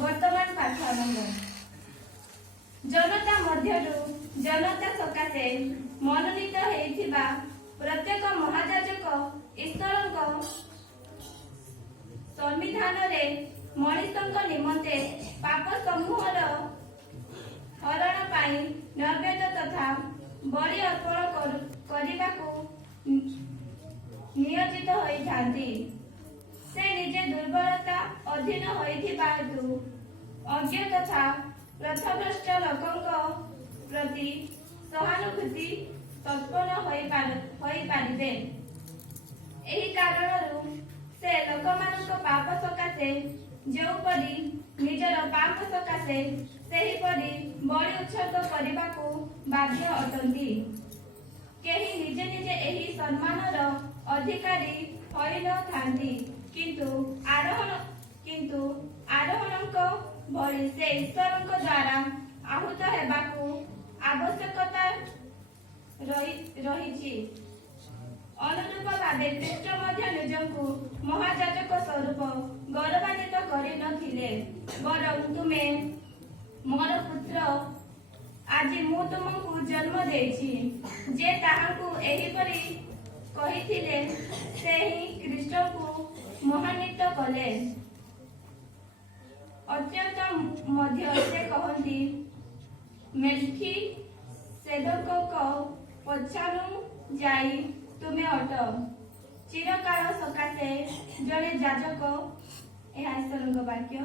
वर्तमान पाठ आरंभ। जनता मध्यरु जनता सकाशे मनोनीत हेइथिबा प्रत्येक महायाजक ईश्वरक संविधान रे मनुष्यक निमंते पाप समूहर हरण पाई नैवेद्य तथा बलि अर्पण करने नियोजित होइथांती। से निजे दुर्बलता अधीन होइथिबा हेतु अज्ञ तथा प्रथभ्रष्ट लोकंक प्रति सहानुभूति तत्पन्न होई पारिबे। एही कारणरू से लोकमानक पाप सकाशे जोपरि निजर पाप सकाशे सेहीपरि बलि उत्सर्ग करबाकू बाध्य अटंती। केही निजे निजे एही सम्मानर अधिकारी होई न थांती, किंतु आरोहणक भली से ईश्वरक द्वारा आहूत हेबाकू आवश्यकता रहिछि। अनुरूप भावे कृष्ण मध्य निजंकु महायाजक स्वरूप गौरवान्वित करि नथिले, बरं तुमे मोर पुत्र आज मु तुमको जन्म देछि। जे ताहाकू एहिपरि कहिथिले से ही कृष्ण को महान्वित कले। अत्यंत मध्य से कहती मेल्खी सेदक पछानु जाई तुमे अट। चिरकाल सकाशे जड़े जाजक यह ईश्वर वाक्य।